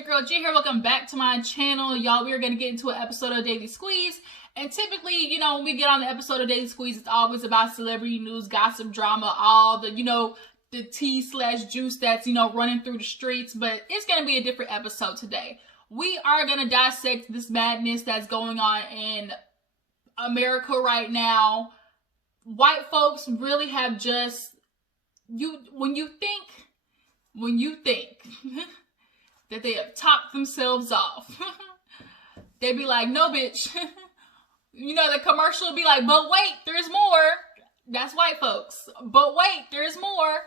your girl G here. Welcome back to my channel. Y'all, we are going to get into an episode of Daily Squeeze. And typically, you know, when we get on the episode of Daily Squeeze, it's always about celebrity news, gossip, drama, all the, you know, the tea/juice that's, you know, running through the streets. But it's going to be a different episode today. We are going to dissect this madness that's going on in America right now. White folks really have just, when you think that they have topped themselves off, they be like, no, bitch. You know, the commercial will be like, but wait, there's more. That's white folks. But wait, there's more.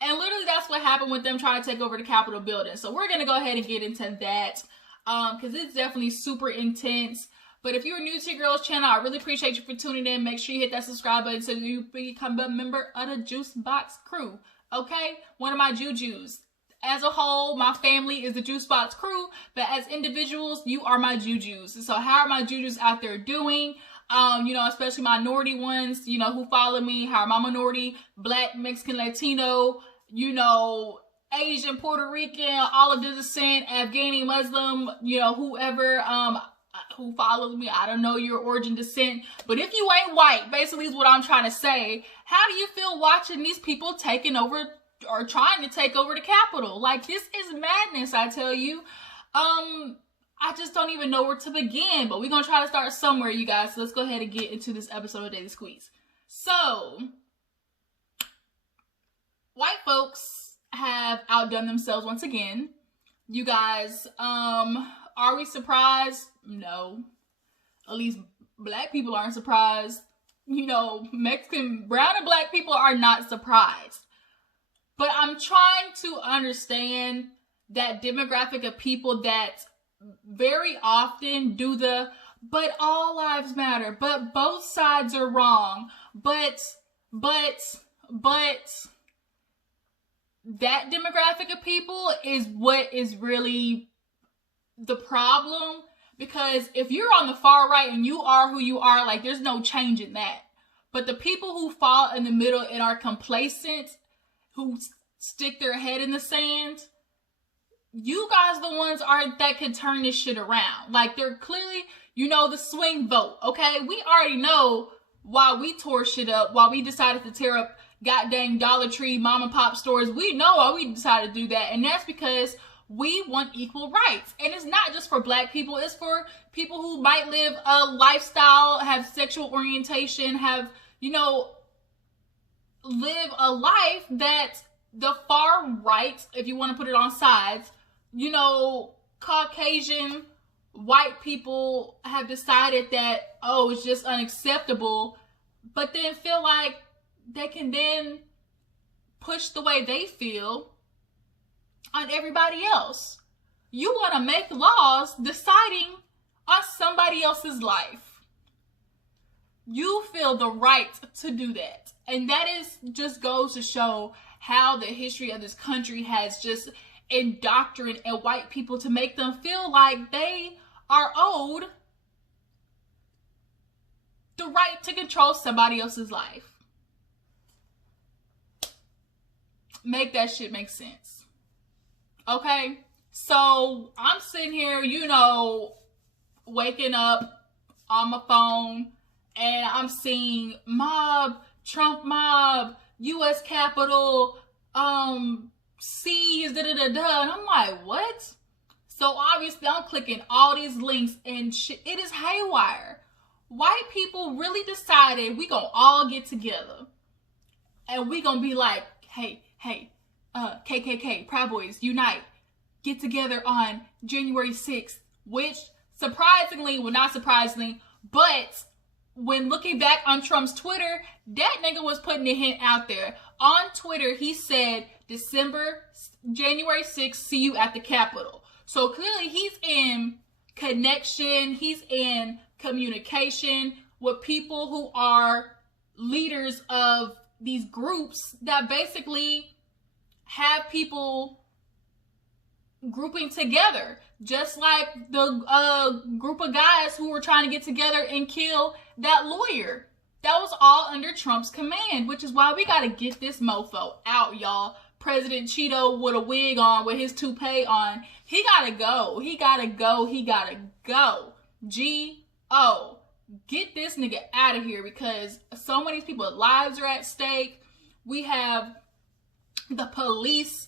And literally that's what happened with them trying to take over the Capitol building. So we're going to go ahead and get into that because it's definitely super intense. But if you're new to your girl's channel, I really appreciate you for tuning in. Make sure you hit that subscribe button so you become a member of the Juice Box crew. Okay? One of my jujus. As a whole, my family is the Juice Box crew, but as individuals, you are my jujus. So how are my jujus out there doing? You know, especially minority ones, you know, who follow me. How are my minority, Black, Mexican, Latino, you know, Asian, Puerto Rican, all of the descent, Afghani, Muslim, you know, whoever, who follows me. I don't know your origin, descent, but if you ain't white, basically is what I'm trying to say. How do you feel watching these people taking over or trying to take over the Capitol? Like, this is madness, I tell you. I just don't even know where to begin, but we're gonna try to start somewhere, you guys. So let's go ahead and get into this episode of Daily Squeeze. So, white folks have outdone themselves once again. You guys, are we surprised? No. At least Black people aren't surprised. You know, Mexican, brown and Black people are not surprised. But I'm trying to understand that demographic of people that very often do the, but all lives matter, but both sides are wrong, but that demographic of people is what is really the problem. Because if you're on the far right and you are who you are, like, there's no change in that. But the people who fall in the middle and are complacent, who stick their head in the sand, you guys the ones that can turn this shit around. Like, they're clearly, you know, the swing vote, okay? We already know why we tore shit up, why we decided to tear up goddamn Dollar Tree, mom and pop stores. We know why we decided to do that, and that's because we want equal rights. And it's not just for Black people, it's for people who might live a lifestyle, have sexual orientation, have, you know, live a life that the far right, if you want to put it on sides, you know, Caucasian white people have decided that, oh, it's just unacceptable, but then feel like they can then push the way they feel on everybody else. You want to make laws deciding on somebody else's life. You feel the right to do that. And that just goes to show how the history of this country has just indoctrinated white people to make them feel like they are owed the right to control somebody else's life. Make that shit make sense. Okay? So I'm sitting here, you know, waking up on my phone and I'm seeing mob, Trump mob, U.S. Capitol, C's, and I'm like, what? So obviously I'm clicking all these links and shit. It is haywire. White people really decided we gonna all get together and we gonna be like, hey, KKK, Proud Boys, unite, get together on January 6th, which surprisingly, well, not surprisingly, but when looking back on Trump's Twitter, that nigga was putting a hint out there. On Twitter, he said, January 6th, see you at the Capitol. So clearly he's in connection, he's in communication with people who are leaders of these groups that basically have people grouping together, just like the group of guys who were trying to get together and kill that lawyer. That was all under Trump's command, which is why we got to get this mofo out, y'all. President Cheeto with a wig on, with his toupee on. He gotta go. He gotta go. He gotta go. G-O. Get this nigga out of here, because so many people's lives are at stake. We have the police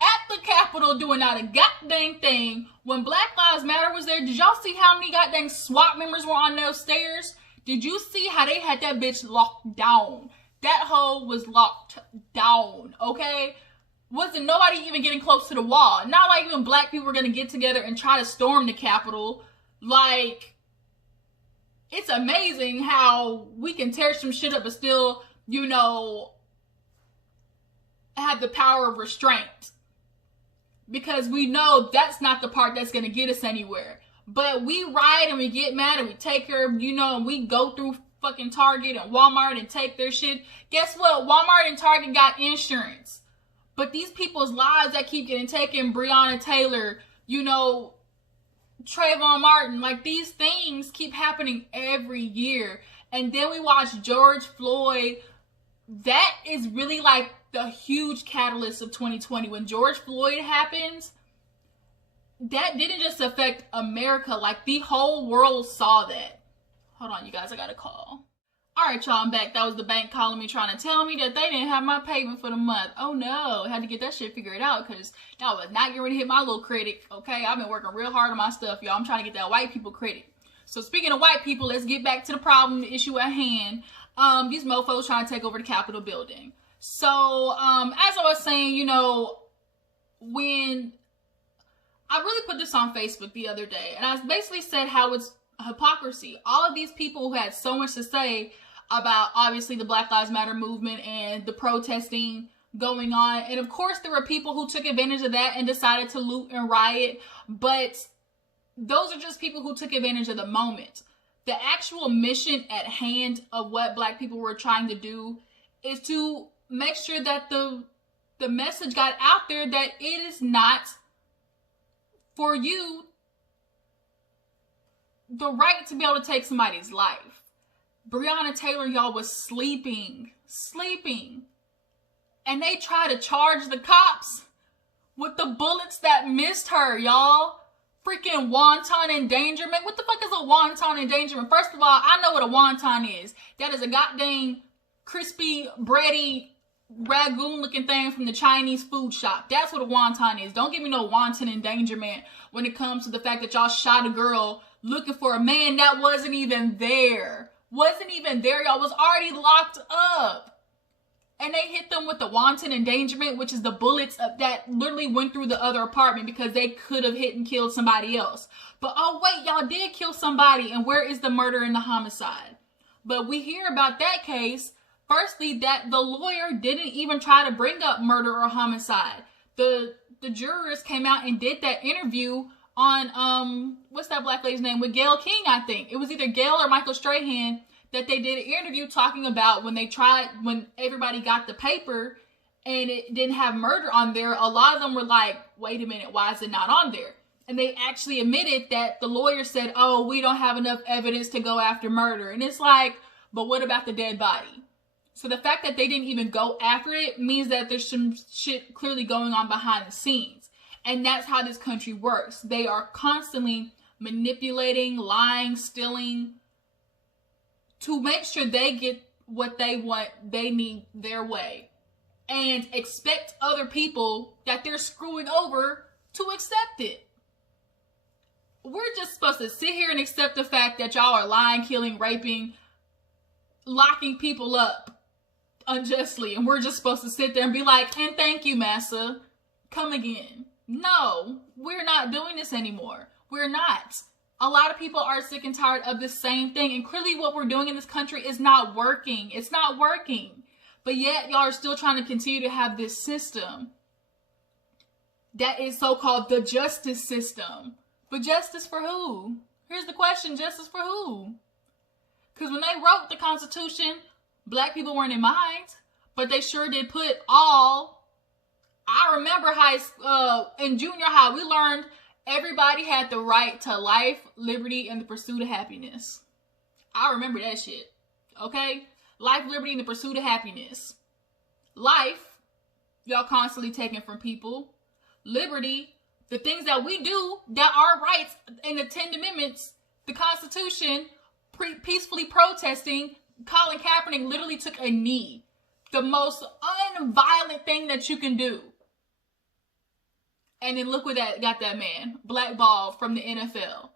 at the Capitol doing not a goddamn thing. When Black Lives Matter was there, did y'all see how many goddamn SWAT members were on those stairs? Did you see how they had that bitch locked down? That hole was locked down, okay? Wasn't nobody even getting close to the wall. Not like even black people were gonna get together and try to storm the Capitol. Like, it's amazing how we can tear some shit up but still, you know, have the power of restraint. Because we know that's not the part that's gonna get us anywhere. But we riot and we get mad and we take care of, you know, and we go through fucking Target and Walmart and take their shit. Guess what? Walmart and Target got insurance. But these people's lives that keep getting taken, Breonna Taylor, you know, Trayvon Martin, like, these things keep happening every year. And then we watch George Floyd. That is really like the huge catalyst of 2020. When George Floyd happens, that didn't just affect America, like the whole world saw that. Hold on, you guys, I got a call. All right, y'all, I'm back. That was the bank calling me, trying to tell me that they didn't have my payment for the month. Oh no, I had to get that shit figured out, because that was not getting ready to hit my little credit, okay? I've been working real hard on my stuff, y'all. I'm trying to get that white people credit. So speaking of white people, let's get back to the problem, the issue at hand. These mofos trying to take over the Capitol building. So, as I was saying, you know, when I really put this on Facebook the other day, and I basically said how it's hypocrisy. All of these people who had so much to say about, obviously, the Black Lives Matter movement and the protesting going on. And of course, there were people who took advantage of that and decided to loot and riot. But those are just people who took advantage of the moment. The actual mission at hand of what black people were trying to do is to make sure that the message got out there that it is not for you the right to be able to take somebody's life. Breonna Taylor, y'all, was sleeping. And they tried to charge the cops with the bullets that missed her, y'all. Freaking wonton endangerment. What the fuck is a wonton endangerment? First of all, I know what a wonton is. That is a goddamn crispy, bready, ragoon looking thing from the Chinese food shop. That's what a wonton is. Don't give me no wonton endangerment when it comes to the fact that y'all shot a girl looking for a man that wasn't even there. Y'all was already locked up. And they hit them with the wanton endangerment, which is the bullets that literally went through the other apartment because they could have hit and killed somebody else. But oh wait, y'all did kill somebody, and where is the murder and the homicide? But we hear about that case, firstly, that the lawyer didn't even try to bring up murder or homicide. The jurors came out and did that interview on, what's that black lady's name? With Gayle King, I think. It was either Gayle or Michael Strahan that they did an interview talking about when everybody got the paper and it didn't have murder on there. A lot of them were like, wait a minute, why is it not on there? And they actually admitted that the lawyer said, oh, we don't have enough evidence to go after murder. And it's like, but what about the dead body? So the fact that they didn't even go after it means that there's some shit clearly going on behind the scenes. And that's how this country works. They are constantly manipulating, lying, stealing, to make sure they get what they want, they need their way. And expect other people that they're screwing over to accept it. We're just supposed to sit here and accept the fact that y'all are lying, killing, raping, locking people up unjustly. And we're just supposed to sit there and be like, and thank you, massa. Come again. No, we're not doing this anymore. We're not. A lot of people are sick and tired of the same thing. And clearly what we're doing in this country is not working. It's not working. But yet y'all are still trying to continue to have this system that is so-called the justice system. But justice for who? Here's the question, justice for who? Because when they wrote the Constitution, black people weren't in mind. But they sure did put all. I remember in junior high, we learned everybody had the right to life, liberty, and the pursuit of happiness. I remember that shit. Okay? Life, liberty, and the pursuit of happiness. Life y'all constantly taking from people. Liberty, the things that we do that are rights in the 10 Amendments, the Constitution, peacefully protesting. Colin Kaepernick literally took a knee. The most unviolent thing that you can do. And then look what that got that man. Blackballed from the NFL.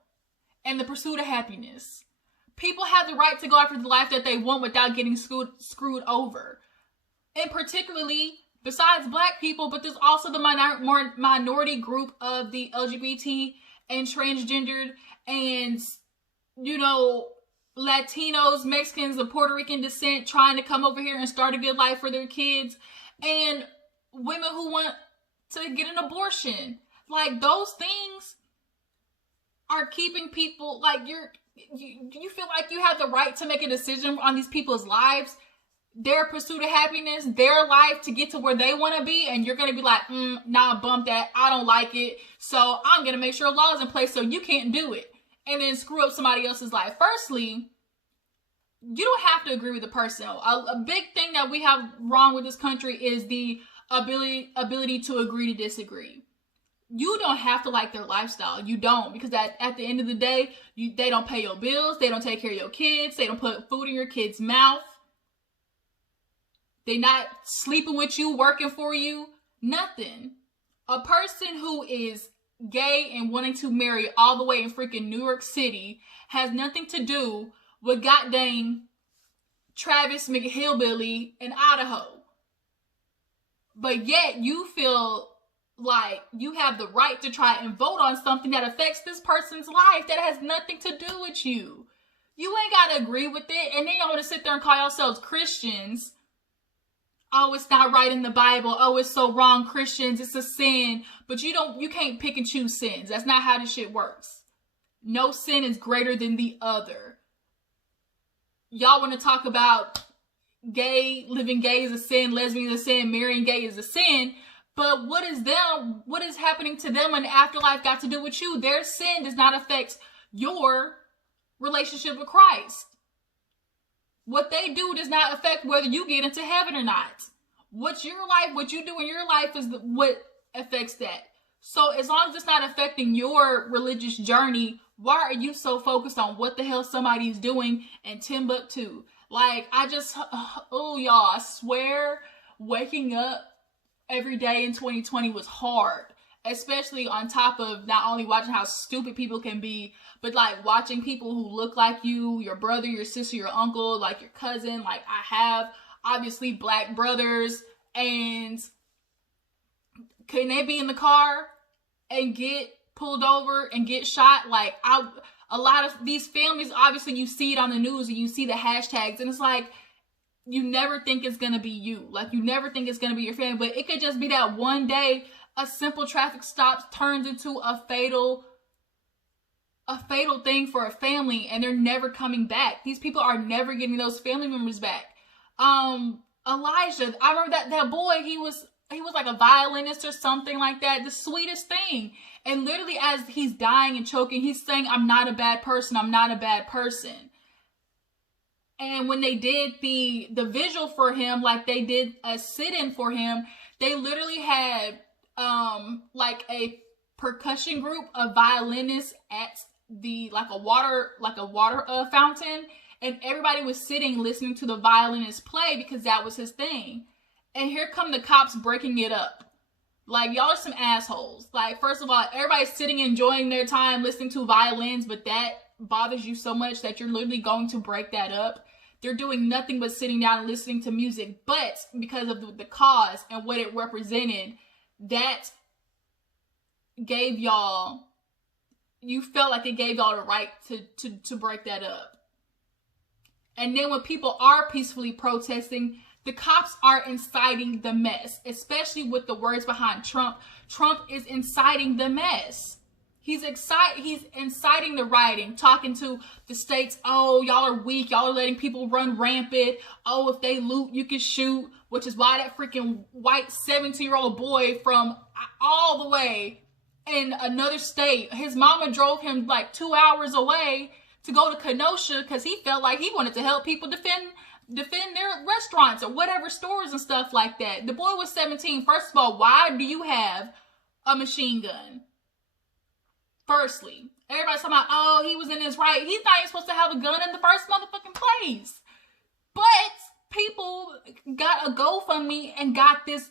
And the pursuit of happiness. People have the right to go after the life that they want without getting screwed over. And particularly, besides black people, but there's also the minority group of the LGBT and transgendered and, you know, Latinos, Mexicans of Puerto Rican descent trying to come over here and start a good life for their kids. And women who want to get an abortion. Like, those things are keeping people, like, you feel like you have the right to make a decision on these people's lives, their pursuit of happiness, their life to get to where they want to be, and you're going to be like, nah, bump that, I don't like it, so I'm going to make sure laws in place so you can't do it, and then screw up somebody else's life. Firstly, you don't have to agree with the person. A big thing that we have wrong with this country is the ability to agree to disagree. You don't have to like their lifestyle. You don't, because at the end of the day, they don't pay your bills. They don't take care of your kids. They don't put food in your kid's mouth. They not sleeping with you, working for you. Nothing. A person who is gay and wanting to marry all the way in freaking New York City has nothing to do with goddamn Travis McHillbilly in Idaho. But yet you feel like you have the right to try and vote on something that affects this person's life that has nothing to do with you. You ain't got to agree with it. And then y'all want to sit there and call yourselves Christians. Oh, it's not right in the Bible. Oh, it's so wrong, Christians. It's a sin. But you can't pick and choose sins. That's not how this shit works. No sin is greater than the other. Y'all want to talk about living gay is a sin, lesbian is a sin, marrying gay is a sin. But what is happening to them in the afterlife got to do with you? Their sin does not affect your relationship with Christ. What they do does not affect whether you get into heaven or not. What you do in your life is what affects that. So as long as it's not affecting your religious journey, why are you so focused on what the hell somebody's doing in Timbuktu? Like, y'all, I swear, waking up every day in 2020 was hard, especially on top of not only watching how stupid people can be, but like watching people who look like you, your brother, your sister, your uncle, like your cousin. Like, I have obviously black brothers, and can they be in the car and get pulled over and get shot? Like, a lot of these families, obviously you see it on the news and you see the hashtags, and it's like, you never think it's going to be you. Like, you never think it's going to be your family. But it could just be that one day a simple traffic stop turns into a fatal thing for a family, and they're never coming back. These people are never getting those family members back. Elijah, I remember that boy, he was like a violinist or something like that. The sweetest thing. And literally as he's dying and choking, he's saying, I'm not a bad person. I'm not a bad person. And when they did the visual for him, like they did a sit-in for him, they literally had like a percussion group of violinists at a water fountain, and everybody was sitting listening to the violinist play because that was his thing. And here come the cops breaking it up. Like, y'all are some assholes. Like, first of all, everybody's sitting enjoying their time listening to violins, but that bothers you so much that you're literally going to break that up. They're doing nothing but sitting down and listening to music, but because of the cause and what it represented, that gave y'all, you felt like it gave y'all the right to break that up. And then when people are peacefully protesting, the cops are inciting the mess, especially with the words behind Trump. Trump is inciting the mess. He's inciting the rioting, talking to the states. Oh, y'all are weak. Y'all are letting people run rampant. Oh, if they loot, you can shoot. Which is why that freaking white 17-year-old boy from all the way in another state, his mama drove him like 2 hours away to go to Kenosha because he felt like he wanted to help people defend defend their restaurants or whatever, stores and stuff like that. The boy was 17. First of all, why do you have a machine gun? Firstly, everybody's talking about, oh, he was in his right. He's not even supposed to have a gun in the first motherfucking place. But people got a GoFundMe and got this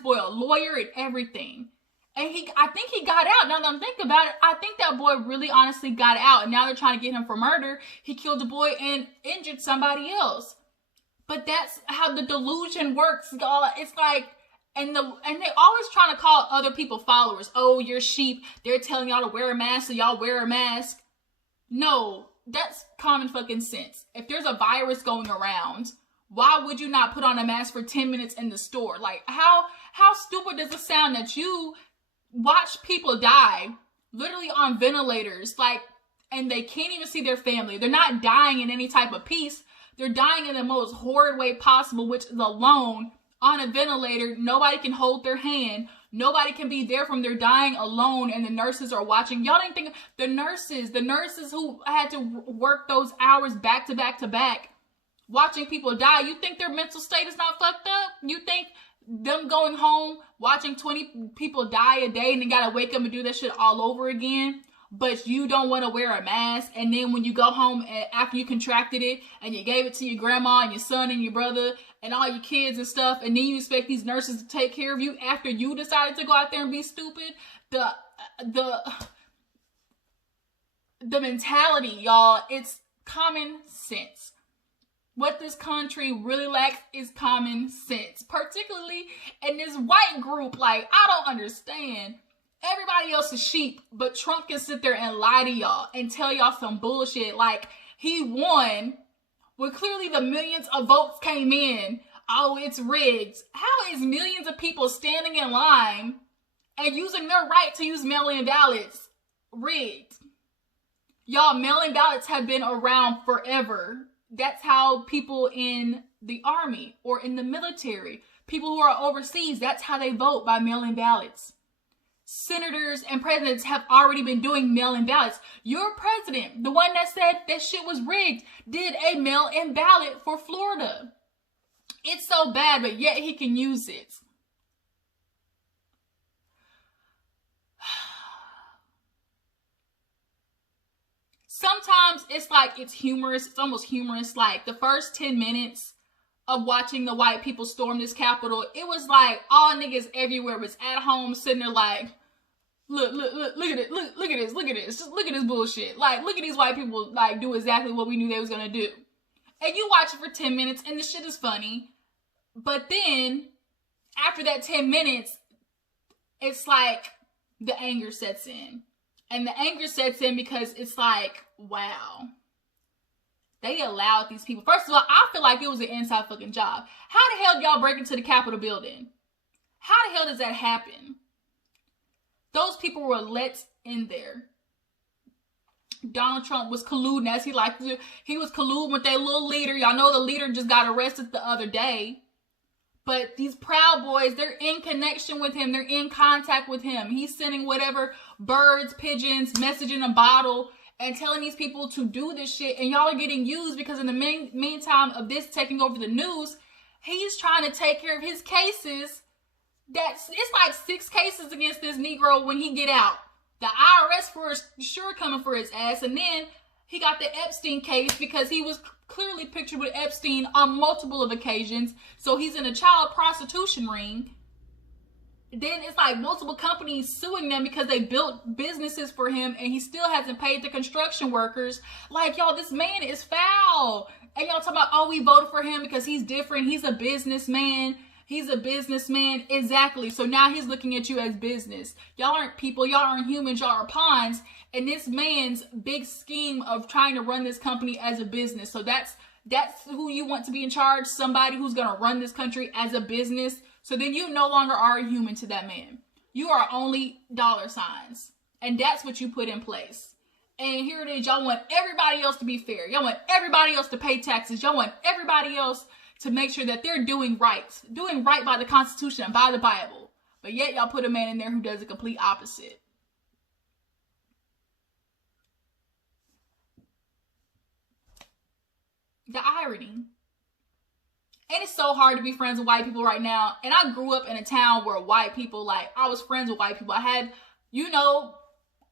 boy a lawyer and everything. And I think he got out. Now that I'm thinking about it, I think that boy really honestly got out. And now they're trying to get him for murder. He killed a boy and injured somebody else. But that's how the delusion works, y'all. It's like, and they always trying to call other people followers. Oh, you're sheep. They're telling y'all to wear a mask, so y'all wear a mask. No, that's common fucking sense. If there's a virus going around, why would you not put on a mask for 10 minutes in the store? Like, how stupid does it sound that you watch people die literally on ventilators, like, and they can't even see their family? They're not dying in any type of peace. They're dying in the most horrid way possible, which is alone on a ventilator. Nobody can hold their hand. Nobody can be there from their dying alone, and the nurses are watching. Y'all didn't think the nurses who had to work those hours back to back to back, watching people die. You think their mental state is not fucked up? You think them going home, watching 20 people die a day, and then gotta wake up and do that shit all over again? But you don't want to wear a mask, and then when you go home after you contracted it, and you gave it to your grandma and your son and your brother and all your kids and stuff, and then you expect these nurses to take care of you after you decided to go out there and be stupid? The mentality, y'all, it's common sense. What this country really lacks is common sense, particularly in this white group. Like, I don't understand. Everybody else is sheep, but Trump can sit there and lie to y'all and tell y'all some bullshit like he won when clearly the millions of votes came in. Oh, it's rigged. How is millions of people standing in line and using their right to use mail-in ballots rigged? Y'all, mail-in ballots have been around forever. That's how people in the army or in the military, people who are overseas, that's how they vote, by mail-in ballots. Senators and presidents have already been doing mail-in ballots. Your president, the one that said that shit was rigged, did a mail-in ballot for Florida. It's so bad, but yet he can use it. Sometimes it's like, it's humorous. It's almost humorous. Like, the first 10 minutes of watching the white people storm this Capitol, it was like all niggas everywhere was at home sitting there like, look at it, look at this, just look at this bullshit. Like, look at these white people like do exactly what we knew they was gonna do. And you watch it for 10 minutes and the shit is funny. But then after that 10 minutes, it's like the anger sets in. And the anger sets in because it's like, wow. They allowed these people. First of all, I feel like it was an inside fucking job. How the hell y'all break into the Capitol building? How the hell does that happen? Those people were let in there. Donald Trump was colluding, as he liked to do. He was colluding with that little leader. Y'all know the leader just got arrested the other day. But these Proud Boys, they're in connection with him. They're in contact with him. He's sending whatever birds, pigeons, message in a bottle, and telling these people to do this shit. And y'all are getting used because in the meantime of this taking over the news, he's trying to take care of his cases. It's like 6 cases against this Negro when he get out. The IRS for sure coming for his ass. And then he got the Epstein case because he was clearly pictured with Epstein on multiple of occasions. So he's in a child prostitution ring. Then it's like multiple companies suing them because they built businesses for him and he still hasn't paid the construction workers. Like, y'all, this man is foul. And y'all talking about, oh, we voted for him because he's different. He's a businessman. He's a businessman. Exactly. So now he's looking at you as business. Y'all aren't people. Y'all aren't humans. Y'all are pawns. And this man's big scheme of trying to run this company as a business. So that's who you want to be in charge. Somebody who's going to run this country as a business. So then you no longer are a human to that man. You are only dollar signs. And that's what you put in place. And here it is. Y'all want everybody else to be fair. Y'all want everybody else to pay taxes. Y'all want everybody else to make sure that they're doing right by the Constitution and by the Bible. But yet y'all put a man in there who does the complete opposite. The irony. And it's so hard to be friends with white people right now. And I grew up in a town where white people, like, I was friends with white people. I had, you know,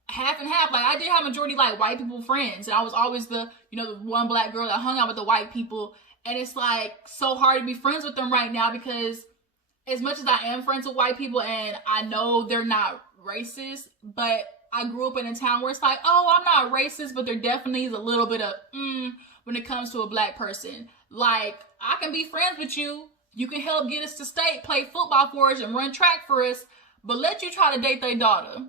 half and half. Like, I did have majority, like, white people friends. And I was always the, you know, the one black girl that hung out with the white people. And it's, like, so hard to be friends with them right now because as much as I am friends with white people and I know they're not racist, but I grew up in a town where it's like, oh, I'm not racist, but there definitely is a little bit of when it comes to a black person. Like, I can be friends with you. You can help get us to state, play football for us, and run track for us, but let you try to date their daughter.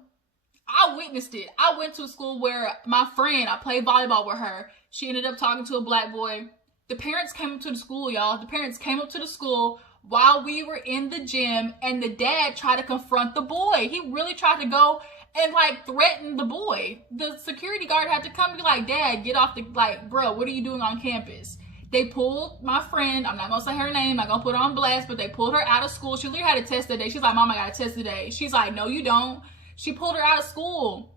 I witnessed it. I went to a school where my friend, I played volleyball with her. She ended up talking to a black boy. The parents came up to the school, y'all. The parents came up to the school while we were in the gym, and the dad tried to confront the boy. He really tried to go and, like, threaten the boy. The security guard had to come and be like, Dad, get off the, like, bro, what are you doing on campus? They pulled my friend, I'm not going to say her name, I'm not going to put her on blast, but they pulled her out of school. She literally had a test that day. She's like, Mom, I got a test today. She's like, no, you don't. She pulled her out of school.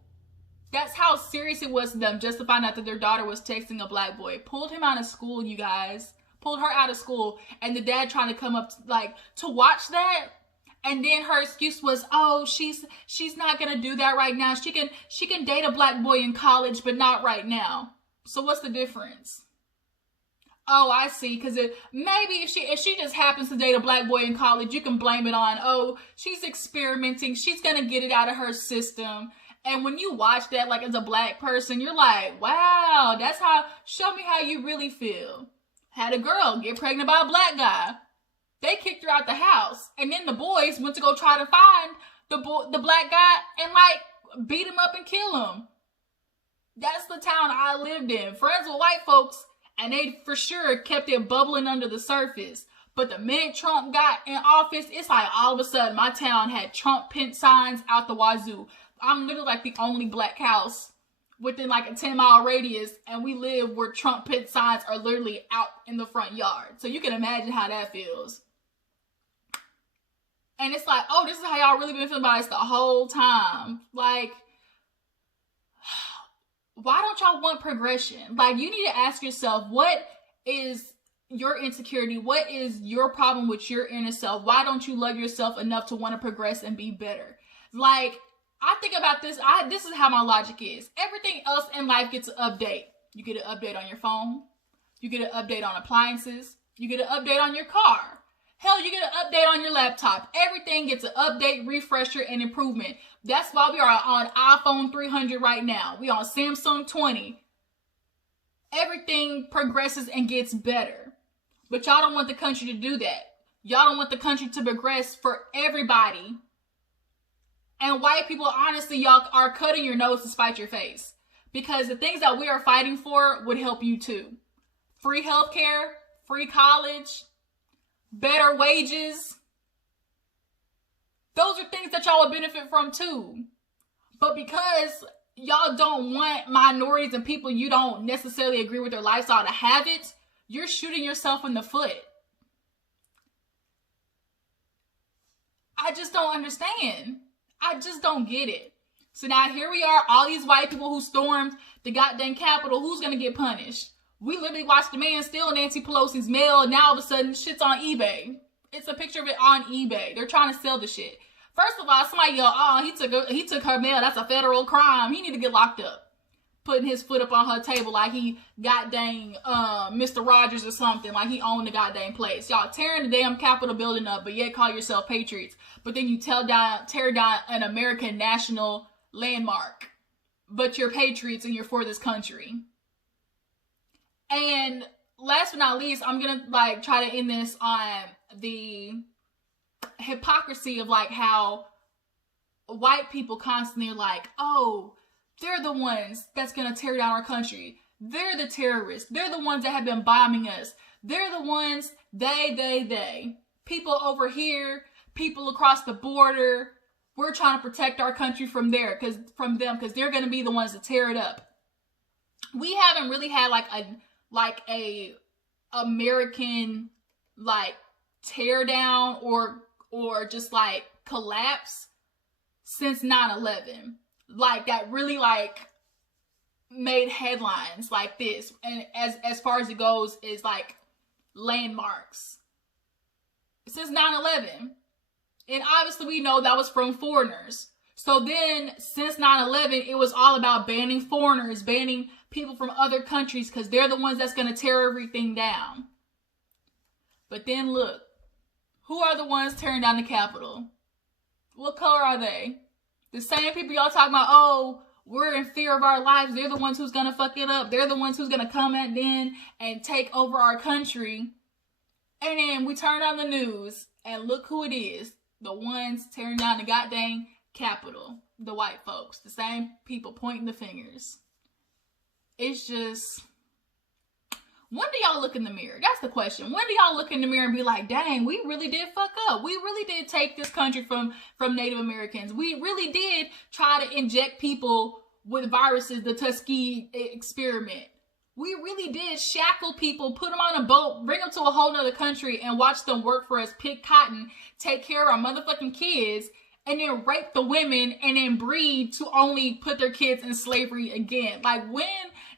That's how serious it was to them just to find out that their daughter was texting a black boy. Pulled him out of school, you guys. Pulled her out of school, and the dad trying to come up to watch that, and then her excuse was, oh, she's not gonna do that right now. She can date a black boy in college, but not right now. So what's the difference? Oh, I see. Because maybe if she just happens to date a black boy in college, you can blame it on, oh, she's experimenting. She's gonna get it out of her system. And when you watch that, like, as a black person, you're like, wow, show me how you really feel. Had a girl get pregnant by a black guy. They kicked her out the house. And then the boys went to go try to find the black guy and, like, beat him up and kill him. That's the town I lived in. Friends with white folks, and they for sure kept it bubbling under the surface. But the minute Trump got in office, it's like all of a sudden my town had Trump pin signs out the wazoo. I'm literally like the only black house within like a 10-mile radius, and we live where Trump pit signs are literally out in the front yard. So you can imagine how that feels. And it's like, oh, this is how y'all really been feeling about this the whole time. Like, why don't y'all want progression? Like, you need to ask yourself, what is your insecurity? What is your problem with your inner self? Why don't you love yourself enough to want to progress and be better? Like, I think about this. This is how my logic is. Everything else in life gets an update. You get an update on your phone. You get an update on appliances. You get an update on your car. Hell, you get an update on your laptop. Everything gets an update, refresher, and improvement. That's why we are on iPhone 300 right now. We on Samsung 20. Everything progresses and gets better. But y'all don't want the country to do that. Y'all don't want the country to progress for everybody. And white people, honestly, y'all are cutting your nose to spite your face. Because the things that we are fighting for would help you too. Free healthcare, free college, better wages. Those are things that y'all would benefit from too. But because y'all don't want minorities and people you don't necessarily agree with their lifestyle to have it, you're shooting yourself in the foot. I just don't understand. I just don't get it. So now here we are, all these white people who stormed the goddamn Capitol. Who's going to get punished? We literally watched the man steal Nancy Pelosi's mail, and now all of a sudden shit's on eBay. It's a picture of it on eBay. They're trying to sell the shit. First of all, somebody yelled, oh, he took her mail. That's a federal crime. He need to get locked up. Putting his foot up on her table like he goddamn Mr. Rogers or something, like he owned the goddamn place. Y'all tearing the damn Capitol building up, but yet call yourself patriots. But then you tear down an American national landmark. But you're patriots and you're for this country. And last but not least, I'm gonna like try to end this on the hypocrisy of like how white people constantly are like, oh, they're the ones that's gonna tear down our country. They're the terrorists. They're the ones that have been bombing us. They're the ones, they. People over here, people across the border. We're trying to protect our country from them because they're gonna be the ones to tear it up. We haven't really had like a American like tear down or just like collapse since 9/11. Like that really like made headlines like this. And as far as it goes is like landmarks. since 9/11. And obviously we know that was from foreigners. So then since 9/11, it was all about banning foreigners, banning people from other countries because they're the ones that's going to tear everything down. But then look, who are the ones tearing down the Capitol? What color are they? The same people y'all talking about, oh, we're in fear of our lives. They're the ones who's going to fuck it up. They're the ones who's going to come in and take over our country. And then we turn on the news and look who it is. The ones tearing down the goddamn Capitol. The white folks. The same people pointing the fingers. It's just... When do y'all look in the mirror? That's the question. When do y'all look in the mirror and be like, dang, we really did fuck up. We really did take this country from Native Americans. We really did try to inject people with viruses, the Tuskegee experiment. We really did shackle people, put them on a boat, bring them to a whole nother country and watch them work for us, pick cotton, take care of our motherfucking kids, and then rape the women and then breed to only put their kids in slavery again. Like, when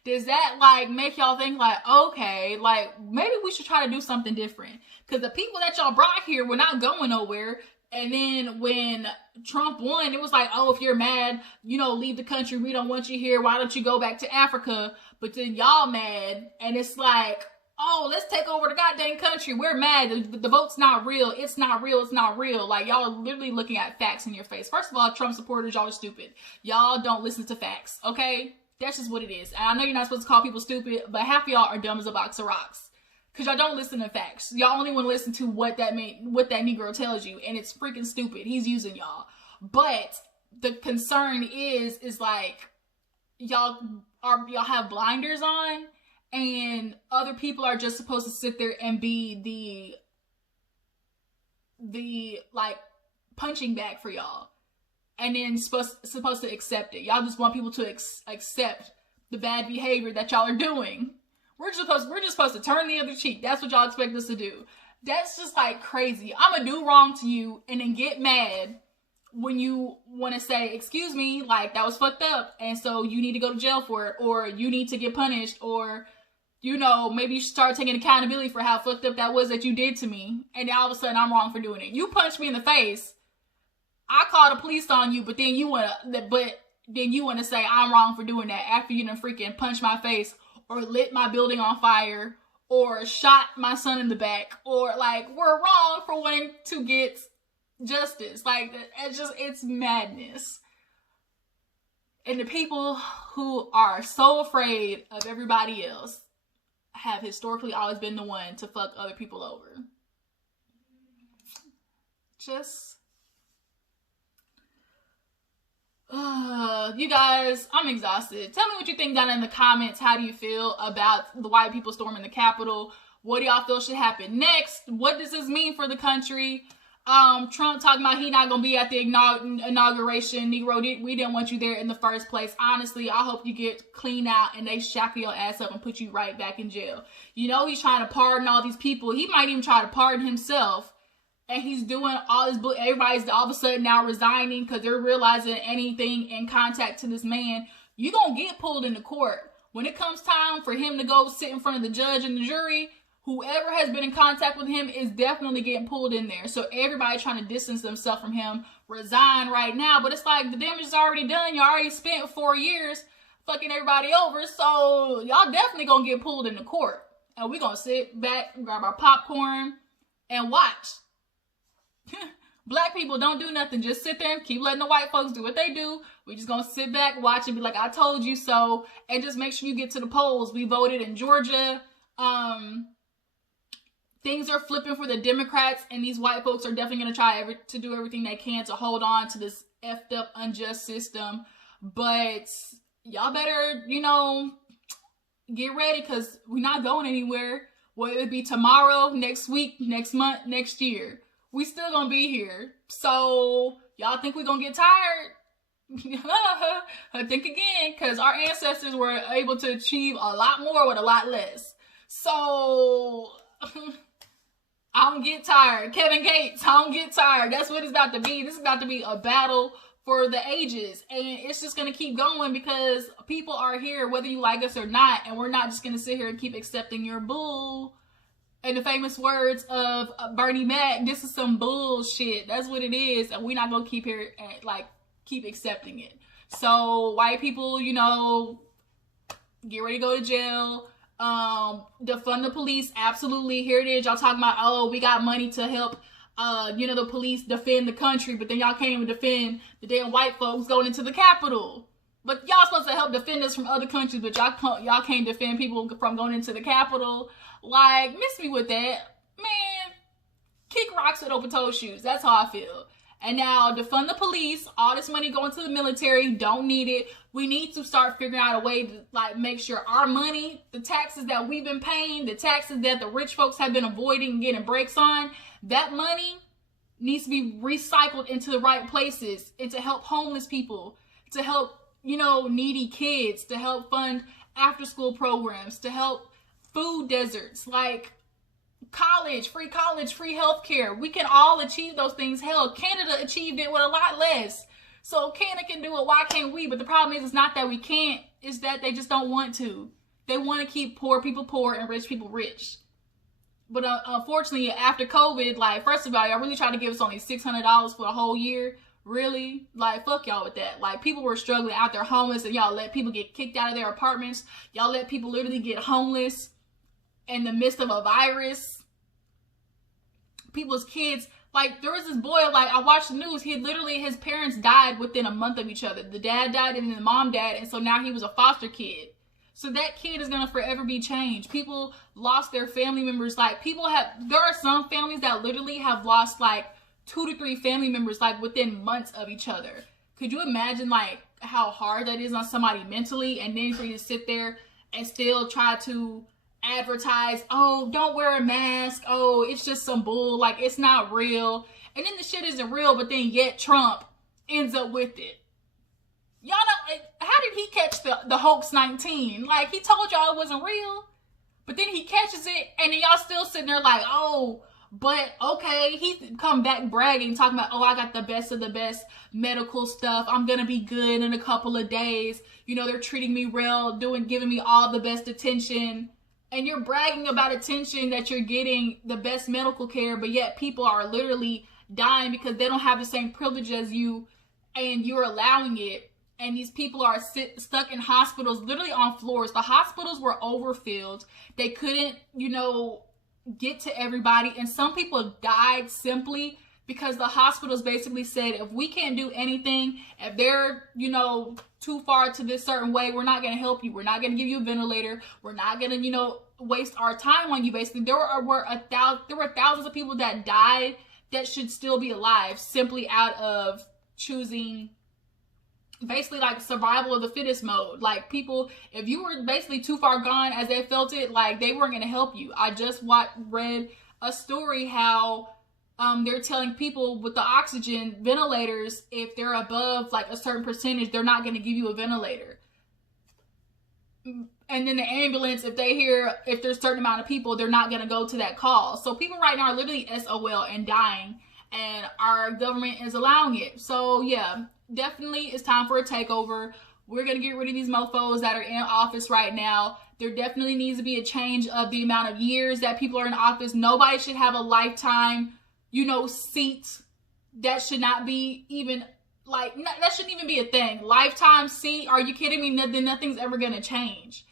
does that, like, make y'all think, like, okay, like, maybe we should try to do something different? Because the people that y'all brought here were not going nowhere. And then when Trump won, it was like, oh, if you're mad, you know, leave the country. We don't want you here. Why don't you go back to Africa? But then y'all mad. And it's like, oh, let's take over the goddamn country. We're mad. The vote's not real. It's not real. It's not real. Like, y'all are literally looking at facts in your face. First of all, Trump supporters, y'all are stupid. Y'all don't listen to facts, okay? That's just what it is. And I know you're not supposed to call people stupid, but half of y'all are dumb as a box of rocks. Because y'all don't listen to facts. Y'all only want to listen to what that Negro tells you. And it's freaking stupid. He's using y'all. But the concern is like, y'all have blinders on. And other people are just supposed to sit there and be the like, punching bag for y'all. And then supposed to accept it. Y'all just want people to accept the bad behavior that y'all are doing. We're just supposed to turn the other cheek. That's what y'all expect us to do. That's just like crazy. I'm gonna do wrong to you and then get mad when you want to say, excuse me, like, that was fucked up, and so you need to go to jail for it, or you need to get punished, or, you know, maybe you should start taking accountability for how fucked up that was that you did to me, and now all of a sudden I'm wrong for doing it. You punched me in the face. I called the police on you, but then you wanna say I'm wrong for doing that after you done freaking punched my face, or lit my building on fire, or shot my son in the back, or like, we're wrong for wanting to get justice. Like, it's madness. And the people who are so afraid of everybody else have historically always been the one to fuck other people over. You guys, I'm exhausted. Tell me what you think down in the comments. How do you feel about the white people storming the Capitol? What do y'all feel should happen next? What does this mean for the country? Trump talking about he not gonna be at the inauguration. Negro, we didn't want you there in the first place. Honestly, I hope you get clean out and they shackle your ass up and put you right back in jail. You know, he's trying to pardon all these people. He might even try to pardon himself. And he's doing all this, everybody's all of a sudden now resigning because they're realizing anything in contact to this man, you're going to get pulled into court. When it comes time for him to go sit in front of the judge and the jury, whoever has been in contact with him is definitely getting pulled in there. So everybody trying to distance themselves from him, resign right now. But it's like, the damage is already done. You already spent 4 years fucking everybody over. So y'all definitely going to get pulled into court. And we're going to sit back, grab our popcorn, and watch. Black people don't do nothing. Just sit there and keep letting the white folks do what they do. We just gonna sit back, watch, and be like, I told you so. And just make sure you get to the polls. We voted in Georgia. Things are flipping for the Democrats, and these white folks are definitely gonna try to do everything they can to hold on to this effed up, unjust system. But y'all better, you know, get ready, because we're not going anywhere. Whether it be tomorrow, next week, next month, next year. We still gonna be here. So y'all think we gonna get tired? Think again, because our ancestors were able to achieve a lot more with a lot less. So I don't get tired. Kevin Gates, I don't get tired. That's what it's about to be. This is about to be a battle for the ages, and it's just gonna keep going because people are here whether you like us or not, and we're not just gonna sit here and keep accepting your bull. In the famous words of Bernie Mac, this is some bullshit. That's what it is, and we're not gonna keep here and keep accepting it. So white people, you know, get ready to go to jail. Defund the police. Absolutely. Here it is. Y'all talking about, oh, we got money to help, you know, the police defend the country, but then y'all can't even defend the damn white folks going into the Capitol. But y'all supposed to help defend us from other countries, but y'all can't defend people from going into the Capitol. Like, miss me with that. Man, kick rocks with open-toed shoes. That's how I feel. And now, defund the police. All this money going to the military. Don't need it. We need to start figuring out a way to, like, make sure our money, the taxes that we've been paying, the taxes that the rich folks have been avoiding and getting breaks on, that money needs to be recycled into the right places and to help homeless people, to help, you know, needy kids, to help fund after-school programs, to help food deserts, like college, free healthcare. We can all achieve those things. Hell, Canada achieved it with a lot less. So Canada can do it, why can't we? But the problem is, it's not that we can't, it's that they just don't want to. They want to keep poor people poor and rich people rich. But unfortunately, after COVID, like, first of all, y'all really tried to give us only $600 for a whole year. Really? Like, fuck y'all with that. Like, people were struggling out there homeless, and y'all let people get kicked out of their apartments. Y'all let people literally get homeless in the midst of a virus. People's kids, like, there was this boy, like, I watched the news, his parents died within a month of each other. The dad died and then the mom died, and so now he was a foster kid. So that kid is gonna forever be changed. People lost their family members. Like, there are some families that literally have lost, like, 2 to 3 family members, like, within months of each other. Could you imagine, like, how hard that is on somebody mentally? And then for you to sit there and still try to advertise, oh, don't wear a mask, oh, it's just some bull, like, it's not real. And then the shit isn't real, but then yet Trump ends up with it. Y'all know, like, how did he catch the hoax 19? Like, he told y'all it wasn't real, but then he catches it, and then y'all still sitting there like, oh, but okay, he come back bragging, talking about, oh, I got the best of the best medical stuff. I'm gonna be good in a couple of days. You know, they're treating me well, giving me all the best attention. And you're bragging about attention, that you're getting the best medical care, but yet people are literally dying because they don't have the same privilege as you, and you're allowing it. And these people are stuck in hospitals, literally on floors. The hospitals were overfilled. They couldn't, you know, get to everybody, and some people died simply because the hospitals basically said, if we can't do anything, if they're, you know, too far to this certain way, we're not going to help you, we're not going to give you a ventilator, we're not going to, you know, waste our time on you. Basically, there were thousands of people that died that should still be alive, simply out of choosing basically like survival of the fittest mode. Like, people, if you were basically too far gone as they felt it, like, they weren't going to help you. I just read a story how they're telling people with the oxygen ventilators, if they're above like a certain percentage, they're not going to give you a ventilator. And then the ambulance, if there's a certain amount of people, they're not going to go to that call. So people right now are literally SOL and dying, and our government is allowing it. So yeah, definitely it's time for a takeover. We're going to get rid of these mofos that are in office right now. There definitely needs to be a change of the amount of years that people are in office. Nobody should have a lifetime, you know, seat. That should not be even, like, that shouldn't even be a thing. Lifetime seat? Are you kidding me? Nothing's ever going to change.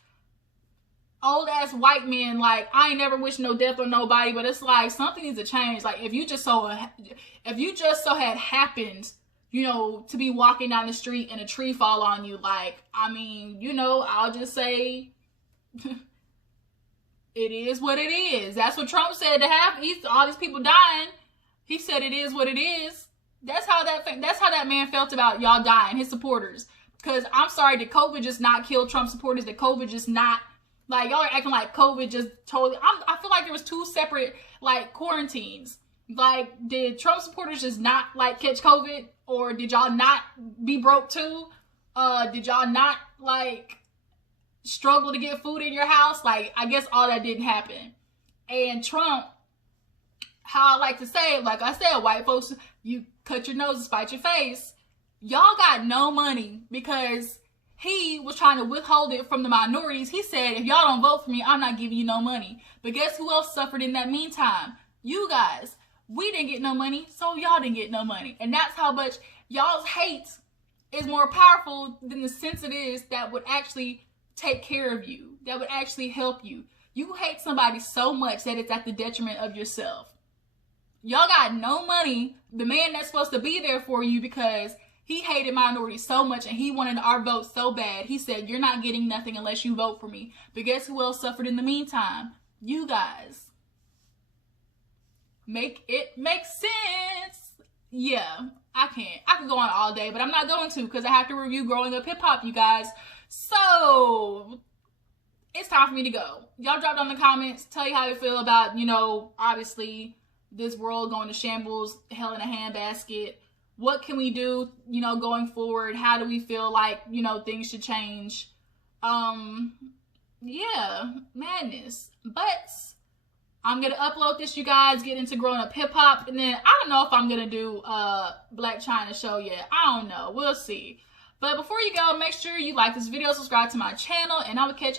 Old ass white men, like, I ain't never wished no death on nobody, but it's like, something needs to change. Like, if you just so had happened, you know, to be walking down the street and a tree fall on you, like, I mean, you know, I'll just say, it is what it is. That's what Trump said to happen. All these people dying. He said it is what it is. That's how that man felt about y'all dying, his supporters. Because I'm sorry, did COVID just not kill Trump supporters? Did COVID just not, like, y'all are acting like COVID just totally, I feel like there was 2 separate, like, quarantines. Like, did Trump supporters just not, like, catch COVID? Or did y'all not be broke too? Did y'all not, like, struggle to get food in your house? Like, I guess all that didn't happen. And Trump, how I like to say, like I said, white folks, you cut your nose to spite your face. Y'all got no money because he was trying to withhold it from the minorities. He said, if y'all don't vote for me, I'm not giving you no money. But guess who else suffered in that meantime? You guys. We didn't get no money, so y'all didn't get no money. And that's how much y'all's hate is more powerful than the sense it is that would actually take care of you, that would actually help you. You hate somebody so much that it's at the detriment of yourself. Y'all got no money. The man that's supposed to be there for you, because he hated minorities so much and he wanted our vote so bad, he said, you're not getting nothing unless you vote for me. But guess who else suffered in the meantime? You guys. Make it make sense. Yeah, I could go on all day, but I'm not going to, because I have to review Growing Up Hip Hop, you guys. So it's time for me to go. Y'all drop down in the comments, tell you how you feel about, you know, obviously this world going to shambles, hell in a handbasket. What can we do, you know, going forward? How do we feel like, you know, things should change? Yeah, madness. But I'm going to upload this, you guys, get into Growing Up Hip Hop, and then I don't know if I'm going to do Black China show yet. I don't know. We'll see. But before you go, make sure you like this video, subscribe to my channel, and I will catch